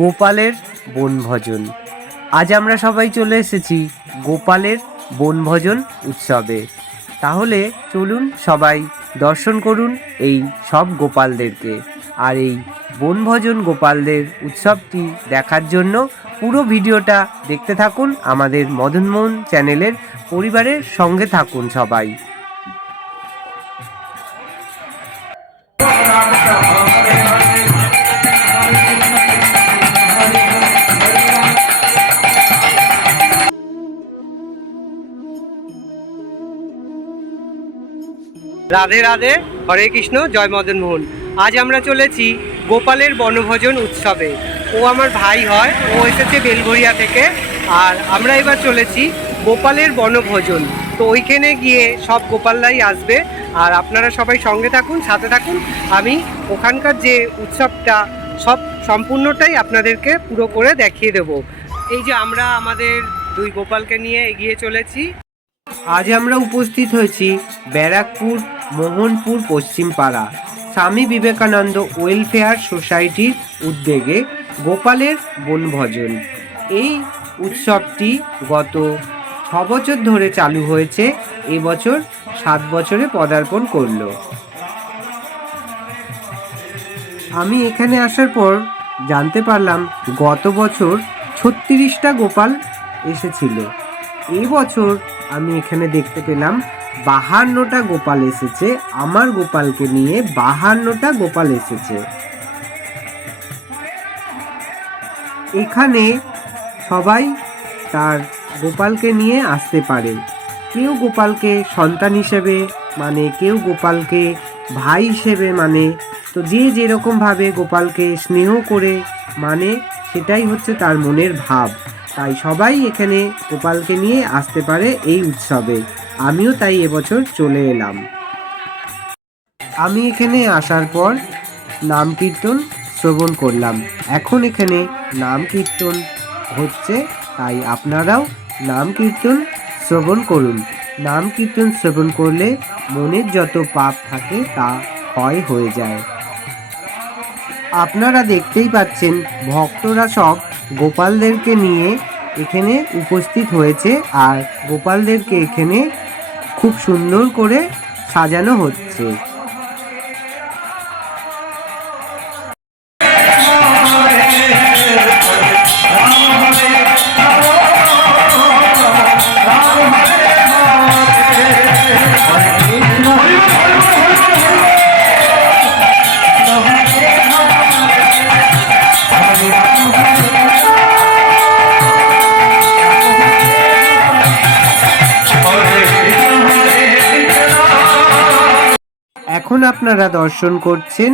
গোপালের বনভোজন। আজ আমরা সবাই চলে এসেছি গোপালের বনভোজন উৎসবে। তাহলে চলুন সবাই দর্শন করুন এই সব গোপালদেরকে। আর এই বনভোজন গোপালদের উৎসবটি দেখার জন্য পুরো ভিডিওটা দেখতে থাকুন। আমাদের মদনমোহন চ্যানেলের পরিবারের সঙ্গে থাকুন সবাই। রাধে রাধে, হরে কৃষ্ণ, জয় মদনমোহন। আজ আমরা চলেছি গোপালের বনভোজন উৎসবে। ও আমার ভাই হয়, ও এসেছে বেলঘরিয়া থেকে। আর আমরা এবার চলেছি গোপালের বনভোজন। তো ওইখানে গিয়ে সব গোপালরাই আসবে। আর আপনারা সবাই সঙ্গে থাকুন, সাথে থাকুন। আমি ওখানকার যে উৎসবটা সব সম্পূর্ণটাই আপনাদেরকে পুরো করে দেখিয়ে দেব। এই যে আমরা আমাদের দুই গোপালকে নিয়ে এগিয়ে চলেছি। আজ আমরা উপস্থিত হয়েছি ব্যারাকপুর মোহনপুর পশ্চিম পাড়া স্বামী বিবেকানন্দ ওয়েলফেয়ার সোসাইটির উদ্যোগে গোপালের বনভোজন। এই উৎসবটি গত 6 বছর ধরে চালু হয়েছে, এবছর 7 বছরে পদার্পণ করল। আমি এখানে আসার পর জানতে পারলাম গত বছর 36টা গোপাল এসেছিল। এই বছর আমি এখানে দেখতে পেলাম 52টা গোপাল এসেছে। আমার গোপালকে নিয়ে 52টা গোপাল এসেছে। এখানে সবাই তার গোপালকে নিয়ে আসতে পারে। কেউ গোপালকে সন্তান হিসেবে মানে, কেউ গোপালকে ভাই হিসেবে মানে। তো যে যেরকমভাবে গোপালকে স্নেহ করে মানে, সেটাই হচ্ছে তার মনের ভাব। তাই সবাই এখানে গোপালকে নিয়ে আসতে পারে এই উৎসবে। আমিও তাই এবছর চলে এলাম। আমি এখানে আসার পর নাম কীর্তন শ্রবণ করলাম। এখন এখানে নাম কীর্তন হচ্ছে, তাই আপনারাও নাম কীর্তন শ্রবণ করুন। নাম কীর্তন শ্রবণ করলে মনের যত পাপ থাকে তা ক্ষয় হয়ে যায়। আপনারা দেখতেই পাচ্ছেন ভক্তরা সব গোপালদেরকে নিয়ে এখানে উপস্থিত হয়েছে। আর গোপালদেরকে এখানে খুব সুন্দর করে সাজানো হচ্ছে। এখন আপনারা দর্শন করছেন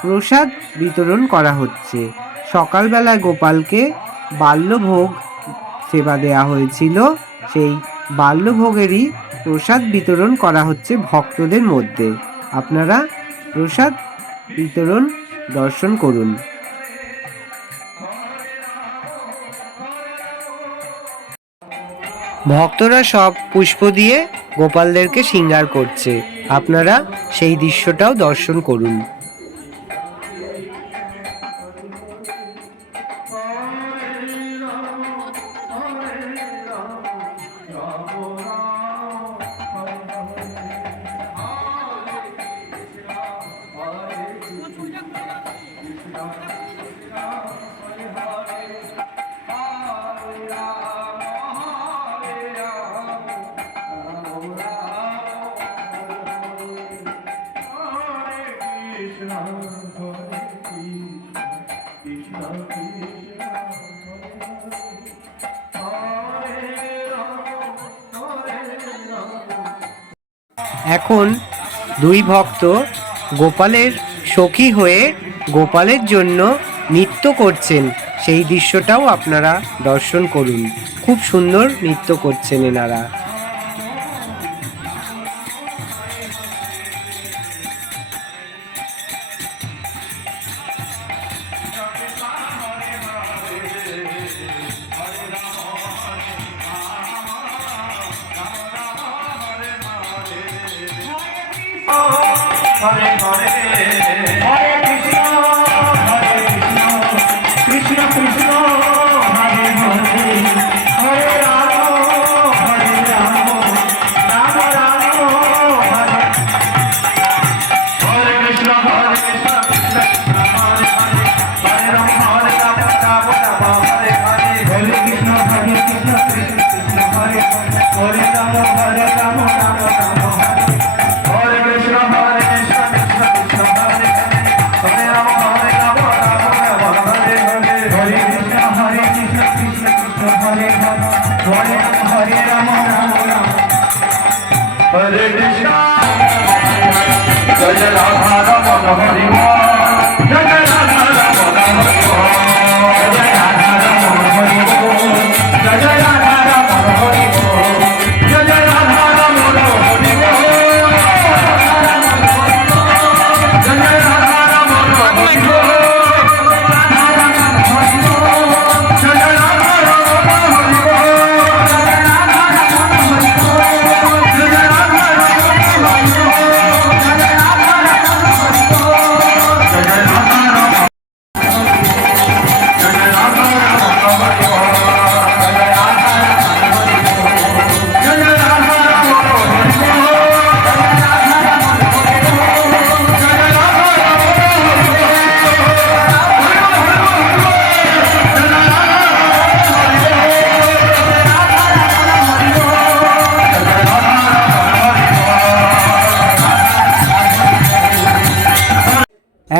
প্রসাদ বিতরণ করা হচ্ছে। সকালবেলায় গোপালকে বাল্যভোগ সেবা দেয়া হয়েছিল, সেই বাল্যভোগেরই প্রসাদ বিতরণ করা হচ্ছে ভক্তদের মধ্যে। আপনারা প্রসাদ বিতরণ দর্শন করুন। ভক্তরা সব পুষ্প দিয়ে গোপালদেরকে শৃঙ্গার করছে। আপনারা সেই দৃশ্যটাও দর্শন করুন। এখন দুই ভক্ত গোপালের সখী হয়ে গোপালের জন্য নৃত্য করছেন, সেই দৃশ্যটাও আপনারা দর্শন করুন। খুব সুন্দর নৃত্য করছেন এনারা। হরে হরে হরে কৃষ্ণ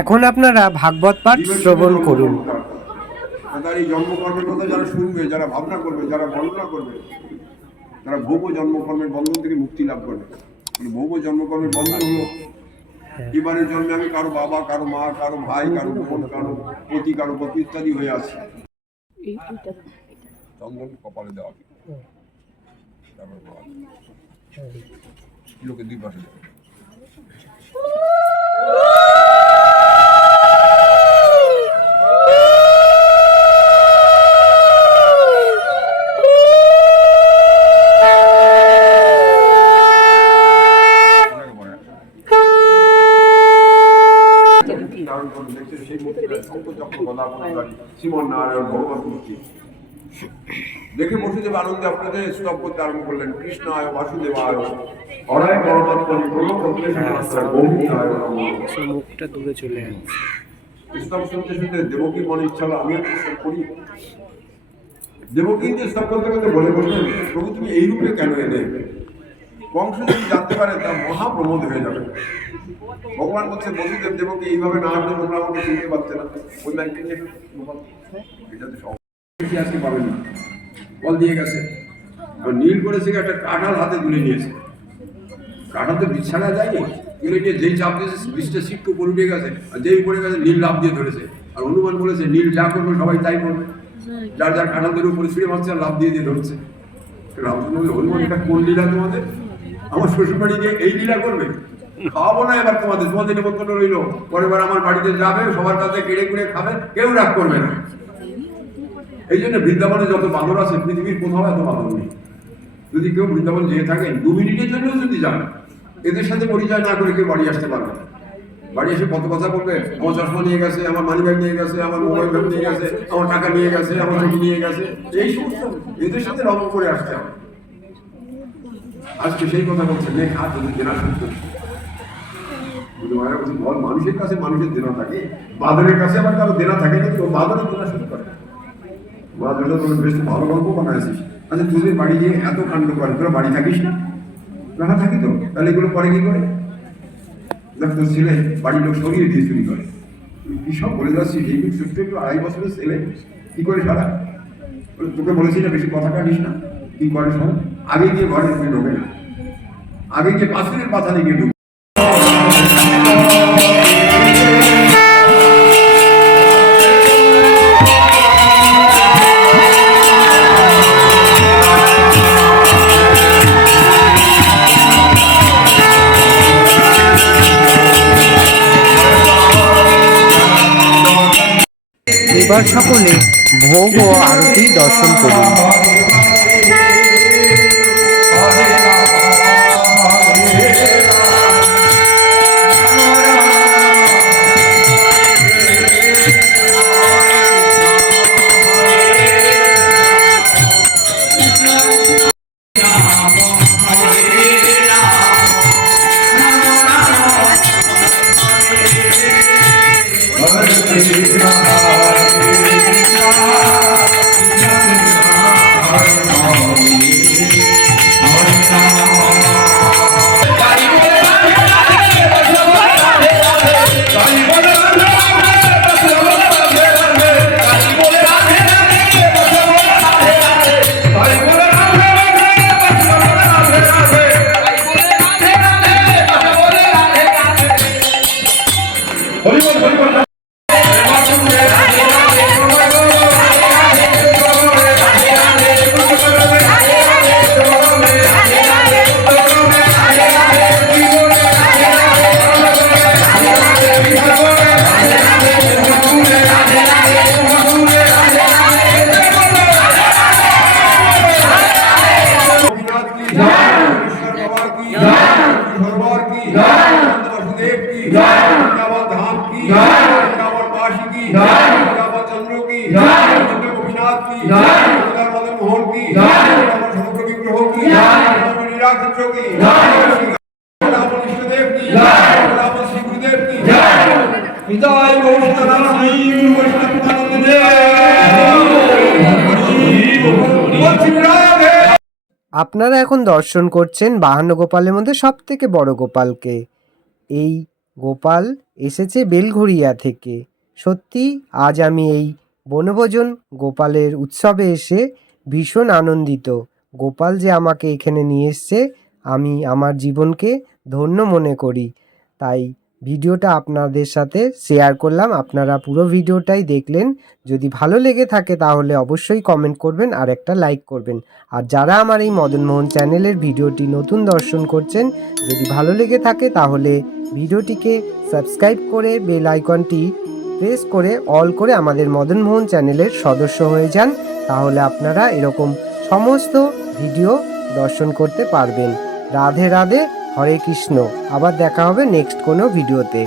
এখন আপনারা ভাগবত পাঠ শ্রবণ করুন। তার এই জন্মকর্মের কথা যারা শুনবে, যারা ভাবনা করবে, যারা বর্ণনা করবে, তারা ভৌম জন্মকর্মের বন্ধন থেকে মুক্তি লাভ করবে। ভৌম জন্মকর্মের বন্ধন হলো এবারের জন্মে আমি কারো বাবা, কারো মা, কারো ভাই, কারো বোন, কারো পতি, কারো পতি ইত্যাদি হয়ে আছি। চন্দন কপালে দেওয়া লোকে দুই পাশে যাবে। দেখে বসুদেব আনন্দে আপনাদের স্তব করতে আরম্ভ করলেন। কৃষ্ণ আয়, বাসুদেব আয়, অরায় মুখটা দূরে চলে যাচ্ছে। স্তব শুনতে শুনতে দেবকীর মনে ইচ্ছা হলো আমিও স্তব করি। দেবকী যে স্তব করতে করতে বলে বললেন, প্রভু তুমি এই রূপে কেন এলে? কংস যদি জানতে পারে তা মহাপ্রমোদ হয়ে যাবে। ভগবান বলছে বসুদেব দেবকে এইভাবে না আসলে তোমরা আমাকে চিনতে পারছে না। ওই ব্যাংকে এটাতে আজকে পাবেন না, বল দিয়ে গেছে। নীল করেছে একটা কাঁঠাল হাতে তুলে নিয়েছে। কাঁঠাল তো বীজ ছাড়া যায়নি, তুলে নিয়ে যেই চাপ দিয়েছে বীজটা সিটকে উপরে উঠে গেছে, আর যেই উপরে গেছে নীল লাভ দিয়ে ধরেছে। আর হনুমান বলেছে নীল যা করবে সবাই তাই করবে। যার যার কাঁঠাল ধরে উপরে ছুঁড়ে মারছে আর লাভ দিয়ে দিয়ে ধরছে। রামচন্দ্র হনুমান এটা কোন লীলা তোমাদের? আমার শ্বশুর বাড়ি গিয়ে এই লীলা করবে? খাওয়াবো না এবার তোমাদের, তোমাদের নিমন্ত্রণ রইল। পরের বার আমার বাড়িতে যাবে, সবার কাছে কেড়ে কুড়ে খাবে, কেউ রাগ করবে না। এই জন্য বৃন্দাবনে যত বাঁদর আছে পৃথিবীর কোথাও এত বাঁদর নেই। যদি কেউ বৃন্দাবন যেয়ে থাকেন 2 মিনিটের জন্য যদি যান, এদের সাথে পরিচয় না করে কেউ বাড়ি আসতে পারবে না। বাড়ি এসে কত কথা বলবে, আমার চশমা নিয়ে গেছে, আমার মানি ব্যাগ নিয়ে গেছে, আমার মোবাইল ব্যাগ নিয়ে গেছে, আমার টাকা নিয়ে গেছে, আমার ছবি নিয়ে গেছে। এই সমস্ত এদের সাথে রঙ করে আসতে হবে। আজকে সেই কথা বলছে নে খা, যদি দেনা শুরু করছে। বল মানুষের কাছে মানুষের দেনা থাকে, বাদরের কাছে আবার কারো দেনা থাকে না, তো বাদরের দেনা শুরু করে। বেশ ভালো গল্প বানাইছিস। আচ্ছা তোদের বাড়ি গিয়ে এত কাণ্ড করে, তোরা বাড়ি থাকিস না? না থাকি তো, তাহলে এগুলো করে কি করে? দেখ তোর ছেলে বাড়ির লোক সরিয়ে দিয়ে চুরি করে। কি সব বলে যাচ্ছিস? এই ছোট্ট একটু 2.5 বছরের ছেলে কি করে সারা? তোকে বলেছি না বেশি কথা কাটিস না। কি করে সব আগে গিয়ে ঘরে ঢোকে না, আগে গিয়ে পাথরের পাতা নিয়ে ঢুকে। এবার সকলে ভোগ ও আরতি দর্শন করুন। আপনারা এখন দর্শন করছেন 52 গোপালের মধ্যে সব থেকে বড় গোপালকে। এই গোপাল এসেছে বেলঘড়িয়া থেকে। সত্যি আজ আমি এই বনভোজন গোপালের উৎসবে এসে ভীষণ আনন্দিত। গোপাল যে আমাকে এখানে নিয়ে এসছে, আমি আমার জীবনকে ধন্য মনে করি। তাই ভিডিওটা আপনাদের সাথে শেয়ার করলাম। আপনারা পুরো ভিডিওটাই দেখলেন। যদি ভালো লেগে থাকে তাহলে অবশ্যই কমেন্ট করবেন আর একটা লাইক করবেন। আর যারা আমার এই মদনমোহন চ্যানেলের ভিডিওটি নতুন দর্শন করছেন, যদি ভালো লেগে থাকে তাহলে ভিডিওটিকে সাবস্ক্রাইব করে বেল আইকনটি প্রেস করে অল করে আমাদের মদনমোহন চ্যানেলের সদস্য হয়ে যান। তাহলে আপনারা এরকম সমস্ত ভিডিও দর্শন করতে পারবেন। রাধে রাধে, হরে কৃষ্ণ। আবার দেখা হবে নেক্সট কোনো ভিডিওতে।